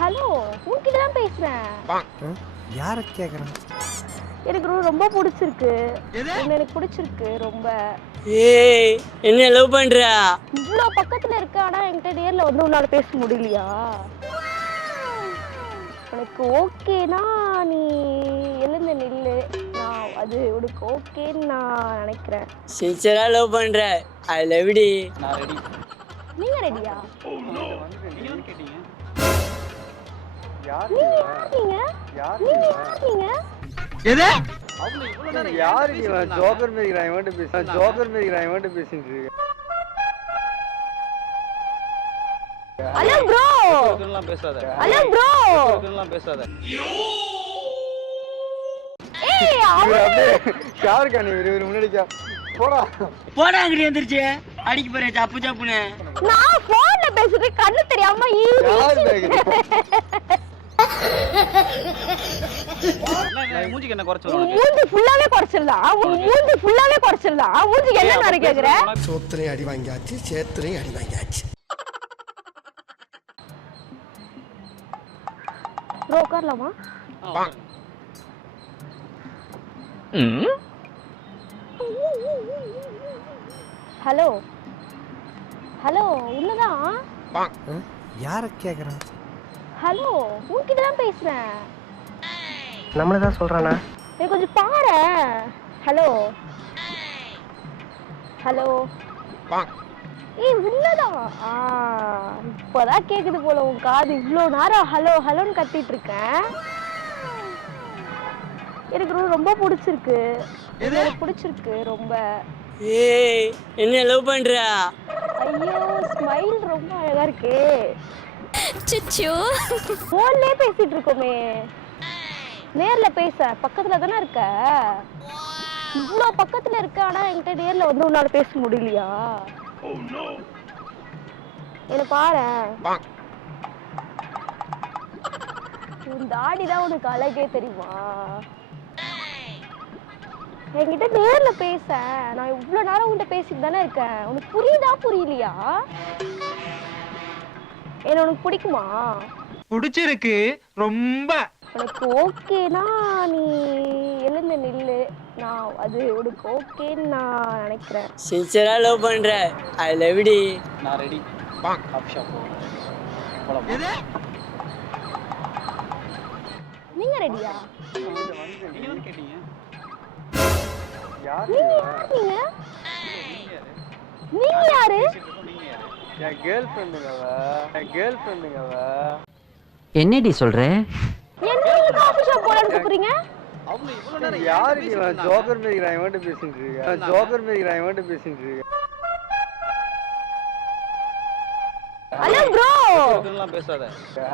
Hello உன்கிட்ட தான் பேசுறேன் யார கேக்குறான்? எனக்கு ரொ- ரொம்ப பிடிச்சிருக்கு. எனக்கு பிடிச்சிருக்கு ரொம்ப. ஏய் என்ன லவ் பண்றா? இவ்வளோ பக்கத்துல இருக்க ஆனா என்கிட்ட நேர்ல வந்து உன்னால பேச முடியலையா? உனக்கு ஓகேனா நீ எழுந்து நில்லு. நான் அது உனக்கு ஓகேன்னு நான் நினைக்கிறேன். சின்சரா லவ் பண்ற? ஐ லவ் டி. நான் ரெடி நீங்க ரெடியா இவன் பேசிட்டு ஜோக்கர். மேய்க்கிறான் இவன்ட்டு பேசுறான் ஜோக்கர் மேய்க்கிறான் இவன்ட்டு பேசிட்டு இருக்கு ஹலோ ப்ரோ பேசாத? ஹலோ ப்ரோ இதுக்கெல்லாம் பேசாத? ஏய் இவர் இவர் முன்னாடி கே- போடா. போடா அங்கிட்டு வந்துருச்சு. அடிக்க போறேன் சப்பு நான் போன்ல பேசிட்டு கண்ணு தெரியாம ஈ யார் மூஞ்சிக்கு என்ன குறைச்சு உன் உனக்கு? மூஞ்சி ஃபுல்லாவே குறைச்சிடலாம் உன் மூஞ்சி ஃபுல்லாவே குறைச்சிடலாம் மூஞ்சிக்கு என்ன நான் கேக்குற அடி வாங்கியாச்சு சேத்திரையும் அடி வாங்கியாச்சு. ப்ரோ உட்காரலாமா? ஹலோ. ஹலோ உன்னதான் யார கேக்குறான் ஹலோ உன்கிட்ட தான் பேசுறேன். நம்மள தான் சொல்றானா? நீ கொஞ்சம் பாரு. ஹலோ ஹலோ ஏய் உள்ளதான் ஆ இப்போதான் கேக்குது போல உன் காது. இவ்வளோ நேரம் ஹலோ ஹலோன்னு கத்திட்டு இருக்கேன் எனக்கு ரொம்ப பிடிச்சிருக்கு. எனக்கு பிடிச்சிருக்கு ரொம்ப. ஏய் என்ன லவ் பண்றா ஐயோ ஸ்மைல் ரொம்ப அழகா இருக்கு. சுச்சு போன்லயே பேசிட்டு இருக்கோமே. நேர்ல பேச. பக்கத்துல தானே இருக்க? இவ்வளோ பக்கத்துல இருக்க ஆனா என்கிட்ட நேர்ல வந்து உன்னால பேச முடியலையா? என்ன பாரு. உன் தாடி தான் உனக்கு அழகே தெரியுமா? என்கிட்ட நேர்ல பேச. நான் இவ்வளவு நேரம் உன்கிட்ட பேசிட்டு தானே இருக்கேன். உனக்கு புரியுதா புரியலையா? என்ன உனக்கு பிடிக்குமா? பிடிச்சிருக்கு ரொம்ப. உனக்கு ஓகேனா நீ எழுந்து நில்லு. நான் அது உனக்கு ஓகேன்னு நான் நினைக்கிறேன். சின்சரா லவ் பண்ற. ஐ லவ் டி. நான் ரெடி காஃபி ஷாப் போலாம். நீங்க ரெடியா நீங்க கேட்டீங்க. யார்? நீங்க நீங்க யாரு என் கேர்ள் ஃப்ரெண்டுங்க அவ. என் கேர்ள் ஃப்ரெண்டுங்க அவ. என்னடி சொல்ற? என்ன நீங்க காஃபி ஷாப் போலான்னு கூப்பிடுறீங்க அவங்க இவ்வளவு நேரம் யாரு என்கிட்ட இவன்? பேசிட்டு ஜோக்கர் இவன்ட்டு பேசிட்டு ஜோக்கர் மேய்க்கிறான் இவன்ட்டு பேசிட்டு இருக்கு. ஹலோ ப்ரோ இதுக்கெல்லாம் பேசாத.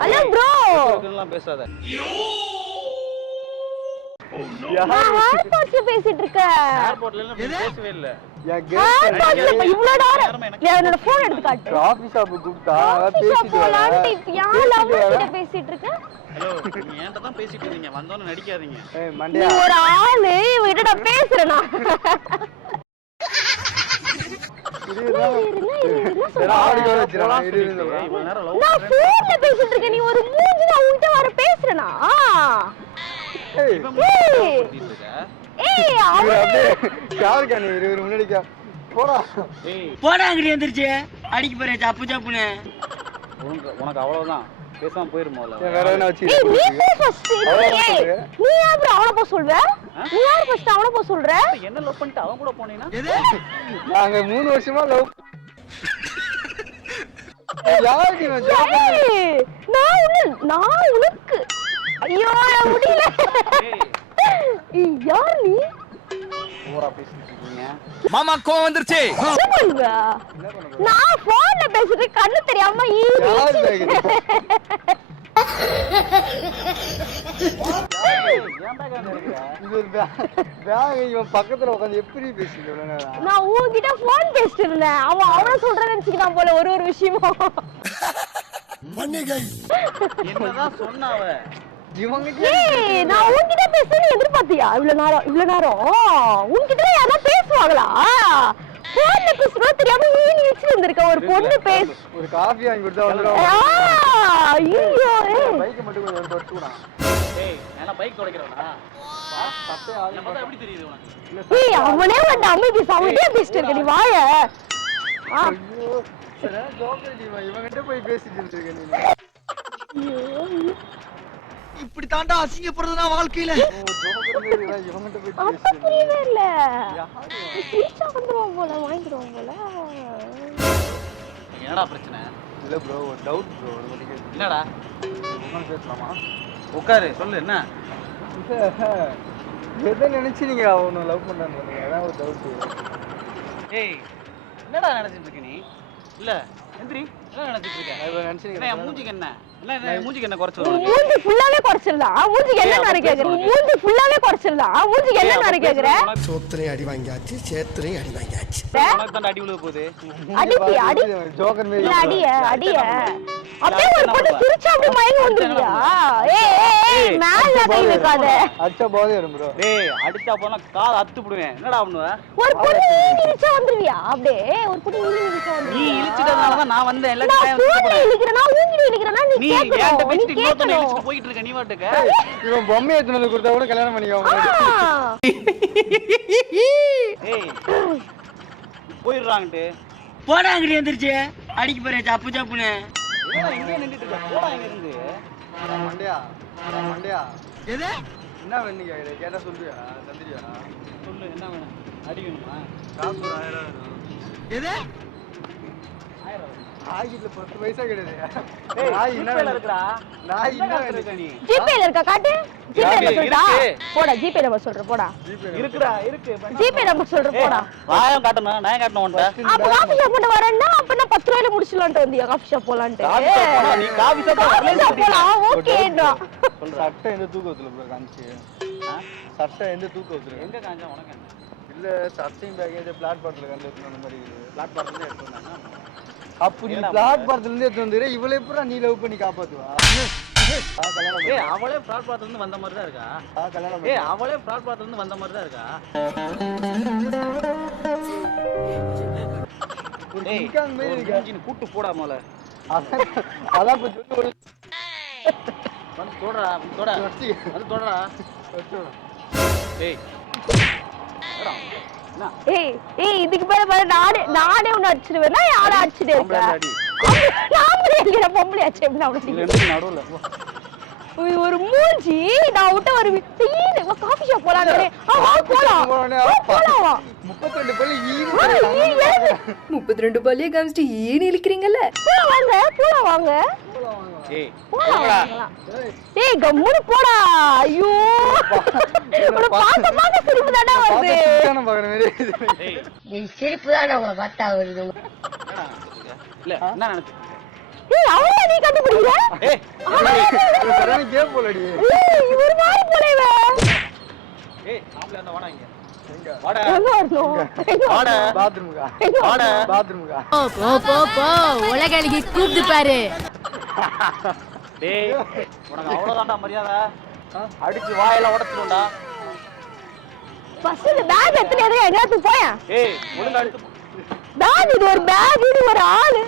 ஹலோ ப்ரோ இதுக்கெல்லாம் பேசாத. நான் ஏர்போர்ட்ல பேசிட்டு இருக்கேன். ஏர்போர்ட்ல பேசவே இல்ல. நான் என்னோட போன் எடுத்து காட்டு. கூப்பிட்டா ஷாப் பேசிட்டு யார் லவர் கிட்ட பேசிட்டு இருக்க? ஹலோ நீங்க என்கிட்ட தான் பேசிட்டு இருந்தீங்க. வந்தோன்னு நடிக்காதீங்க. ஏய் நீ மண்டையா ஒரு ஆளு இவகிட்ட நான் பேசுறேனா? நான் போன்ல பேசிட்டு இருக்கேன். நீ ஒரு மூஞ்சி நான் உன்கிட்ட வர பேசுறேனா? போடா. அங்கிட்டு வந்துருச்சு அடிக்க போறேன் சப்பு சப்புன்னு உனக்கு அவ்வளவுதான். பேசாம போயிரு முதல்ல ஏன் வேற எதனா வச்சு நீ ஃபர்ஸ்ட் என்ன? நீ அப்புறம் அவன போ சொல்ற? நீ யார் ஃபர்ஸ்ட் அவன போ சொல்ற? என்ன லவ் பண்ணிட்டு அவன் கூட போனீங்கன்னா நாங்க மூணு வருஷமா லவ் யாருக்கு நான் நான் உனக்கு ஐயோ முடியல. ஏய், யார் நீ? மாமா கோவம் வந்துருச்சு. நான் போன்ல பேசிட்டு கண்ணு தெரியாம பக்கத்துல உட்காந்து எப்படி பேசிட்டு? நான் உன்கிட்ட போன் பேசிட்டு இருந்தேன் அவன் அவன சொல்ற நினைச்சுக்கிட்டான் போல ஒரு ஒரு விஷயமும். என்னதான் சொன்ன நான் உன்கிட்ட பேசுறேன்னு எதிர்பார்த்தியா? இவ்வளவு நேரம் இவ்வளவு நேரம். உன்கிட்ட யாரா பேசுவாங்களா? போன்ல பேசுறோம் தெரியாம ஈனி வச்சு வந்திருக்க. ஒரு பொண்ணு பேசு ஒரு காஃபி வாங்கி கொடுத்தா வந்துடும் ஆ, ஐயோ மட்டும் கொஞ்சம் ஏய் நான் பைக் அவனே வந்து அமைதி பேசிட்டு இருக்க? நீ வாய. இவன்கிட்ட போய் பேசிட்டு இருக்க நீ. இப்படி தாண்டா வாழ்க்கையில. போய் அப்ப பேசிட்டு புரியவே இல்ல. போல வாங்கிடுவான் போல. என்னடா பிரச்சனை? இல்ல ப்ரோ ஒரு டவுட் ப்ரோ ஒரு மணிக்கு என்னடா? என்ன பேசலாமா? உட்காரு சொல்லு என்ன? எதை நினைச்சு நீங்க அவனை லவ் சொன்னீங்க அதான் ஒரு டவுட் ஏய் என்னடா நினைச்சிட்டு இருக்க நீ? இல்ல எந்திரி. என்ன? மூஞ்சிக்கு என்ன என்ன உனக்கு? மூஞ்சி ஃபுல்லாவே குறைச்சிடலாம் மூஞ்சிக்கு என்ன ஏய், நாரு அப்படி கேக்குற பேசுறாங்க. மூஞ்சி ஃபுல்லாவே குறைச்சிடலாம் மூஞ்சிக்கு என்ன ஏய், நாரு அப்படி கேக்குற பேசுறது உனக்கு- சோத்திரையும் அடி வாங்கியாச்சு அடி வாங்கியாச்சு. உனக்கு தான் அடி விழுக போகுது. அடிப்பி அடி ஜோக்கர் மாரி இல்ல அடிய அடிய அப்படியே ஒரு பொண்ணு சிரிச்சா அப்படியே மயங்கி வந்துருவியா ஏய் ஏய் ஏய் மேல கை வைக்காத அடிச்சா போதே வரும் ப்ரோ டேய் அடிச்சா போனா கால் அத்து போடுவேன் என்னடா பண்ணுவ? ஒரு பொண்ணு இழிச்சா வந்துருவியா? அப்படியே ஒரு பொண்ணு இழிச்சா நீ வந்துருவியா இழிச்சிட்டதுனால தான் நான் வந்தேன் இழிக்கிறனா இழிக்கிறனா நீ நீ போயிட்டு இருக்க நீ வாட்டுக்க இவன் பொம்மை கொடுத்தா கூட கல்யாணம் பண்ணிக்கோ. ஏய் போயிடுறாங்கட்டு போடா அங்கிட்டு எந்திரிச்சு. அடிக்க போறேன் சப்பு சப்புன்னு. இங்கே நின்றுட்டு இருக்க? போடா இங்க இருந்து மண்டையா? மண்டையா? எது? என்ன வேணும் கேக்குற கேட்டா சொல்லுவியா தந்துடுவியா சொல்லு என்ன வேணும்? அடி வேணுமா? காசு ஆயிரம் வேணும். எது? நாய்கிட்ட பத்து பைசா கிடையாது. ஏய் நாய் என்ன ஜிபேல வேணும் இருக்குடா. நாய் என்ன என்ன வேணும் இருக்க நீ? ஜிபேல இருக்கா? காட்டு. ஜிபே இருக்கு, நம்பர் சொல்றா. இருக்கு. போடா ஜிபே நம்பர் சொல்ற போடா. இருக்குடா இருக்கு. ஜிபே நம்பர் சொல்ற போடா. வாயம் காட்டணும். நான் காட்டணும் உன்ட்ட? அப்ப காஃபி ஷாப் மட்டும் வரேன்னா அப்ப நான் பத்து ரூபாயில முடிச்சலான்ட்டு வந்தியா ஷாப் காபி நீ ஷாப் போலாம். ஓகேன்றா சட்டை எந்த தூக்கத்துல ப்ரோ காமிச்சு? ஆ? சட்டை எந்த தூக்கத்துல? எங்க காஞ்சா உனக்கு என்ன? இல்ல சட்டையும் பேக்கேஜ் பிளாட்பாரத்துல கண்டு எடுத்துன்னு வந்த மாதிரி. இருக்குது பிளாட்பார்ம்ல இருந்து எடுத்து வந்தாங்க அப்ப நீ என்னடா பிளாட்பாரத்துல இருந்து எடுத்து வந்துரு. இவளை எப்படா நீ லவ் பண்ணி காப்பாத்துவா? ஏய். அவளே பிளாட்பார்ம்ல இருந்து வந்த மாதிரி தான் இருக்கா கல்யாணம் ஏய். அவளே பிளாட்பார்ம்ல இருந்து வந்த மாதிரி தான் இருக்கா? ஏய் கூட்டு போடா அதான் இப்ப சொல்லி ஒரு வந்து தொடடா வந்து தொடடா. ஏய். ஏய் ஏய் இதுக்கு மேல பாரு நானே நானே உன்னை அடிச்சிடுவேன்னா யாரை அடிச்சிட்டே இருக்க. நாமளே பொம்பளை நடுவுல போ. உய், ஒரு மூஞ்சி நான் விட்ட ஒரு ஈனு காஃபி ஷாப் போலாம் ஆ வா போலாம் போலாம் வா. முப்பத்தி ரெண்டு பள்ளி ஈடு ஆ, ஈ, ஏறு. முப்பத்தி ரெண்டு பள்ளியை காமிச்சிட்டு ஏன் இழுக்கிறீங்கல்ல போலாம் வாங்க போலாம் வாங்க ஏய் கம்முனு போடா. ஐயோ. உன்னை பார்க்க பார்க்க சிரிப்பு தானே வருது. ஏய் சிரிப்பு தான் உங்களை பார்த்தா வருது? இல்ல என்ன? ஏய் அவளை நீ கண்டுபிடிக்கிற ஏய் சரியான கேம் போலடி ஏய் மாதிரி ஏய் ஆம்பளை கூப்பிட்டு பாரு. டேய் உனக்கு அவ்வளவுதான்டா மரியாதை. அடிச்சு வாயெல்லாம் உடைச்சிடும்டா ஃபர்ஸ்ட் இந்த பேக் எடுத்துட்டு எதுக்கு எங்கேயாவது போயேன் ஏய் ஒழுங்கா எடுத்து பேக் இது ஒரு பேக் இது ஒரு ஆளு.